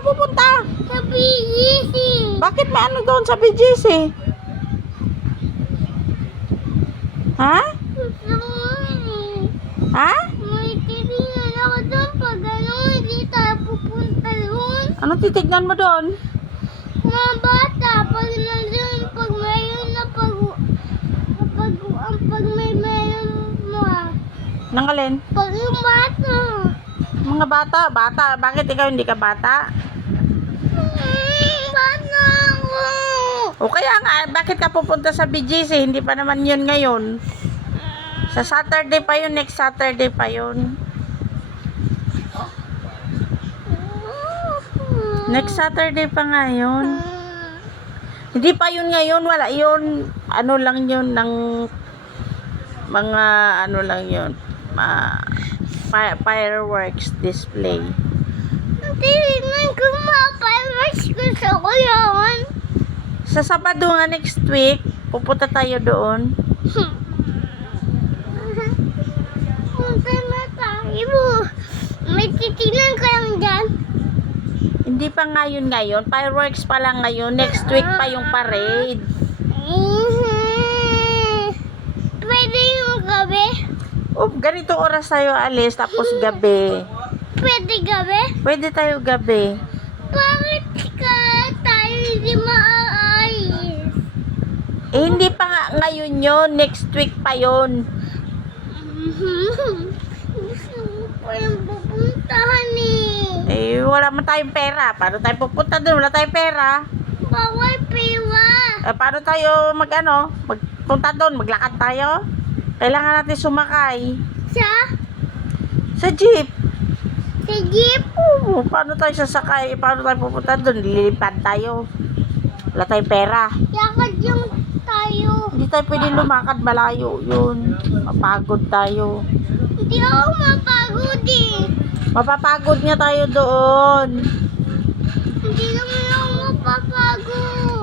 ka pupunta? Sa BGC. Bakit may ano doon sa BGC? Ha? Gusto mo eh. Ha? May titingnan ako doon pag ano, hindi tayo pupunta doon. Anong titignan mo doon? Mga bata, pag nandun, pag mayroon na pag may mayroon mo Nang alin? pag yung bata. Mga bata. Bata. Bakit ikaw hindi ka bata? Bata ako. O kaya nga, bakit ka pupunta sa BGC? Hindi pa naman yun ngayon. Sa Saturday pa yun. Next Saturday pa yun. Next Saturday pa nga yun. Hindi pa yun ngayon. Wala yun. Ano lang yun ng mga ano lang yun. Fireworks display. Tingnan ko ma-fireworks gusto ko yun. Sa Sabado nga next week, pupunta tayo doon. Punta na tayo. May titingnan ko lang dyan. Hindi pa ngayon. Fireworks pa lang ngayon. Next week pa yung parade. Pwede yung gabi? Ganito oras tayo alis, tapos gabi. Pwede gabi? Pwede tayo gabi. Bakit ka tayo hindi maaayos? Hindi pa nga ngayon yun. Next week pa yun. Gusto ko pa yung pupuntahan Wala man tayong pera. Paano tayo pupunta doon? Wala tayong pera. Bawal piwa. Paano tayo magpunta doon? Maglakad tayo? Kailangan natin sumakay. Sa jeep. Sa jeep? Paano tayo sasakay? Paano tayo pupunta doon? Lilipad tayo. Wala tayong pera. Yakad yung tayo. Hindi tayo pwede lumakad. Malayo yun. Mapagod tayo. Hindi ako mapagod eh. Mapapagod nga tayo doon. Hindi naman ako mapapagod.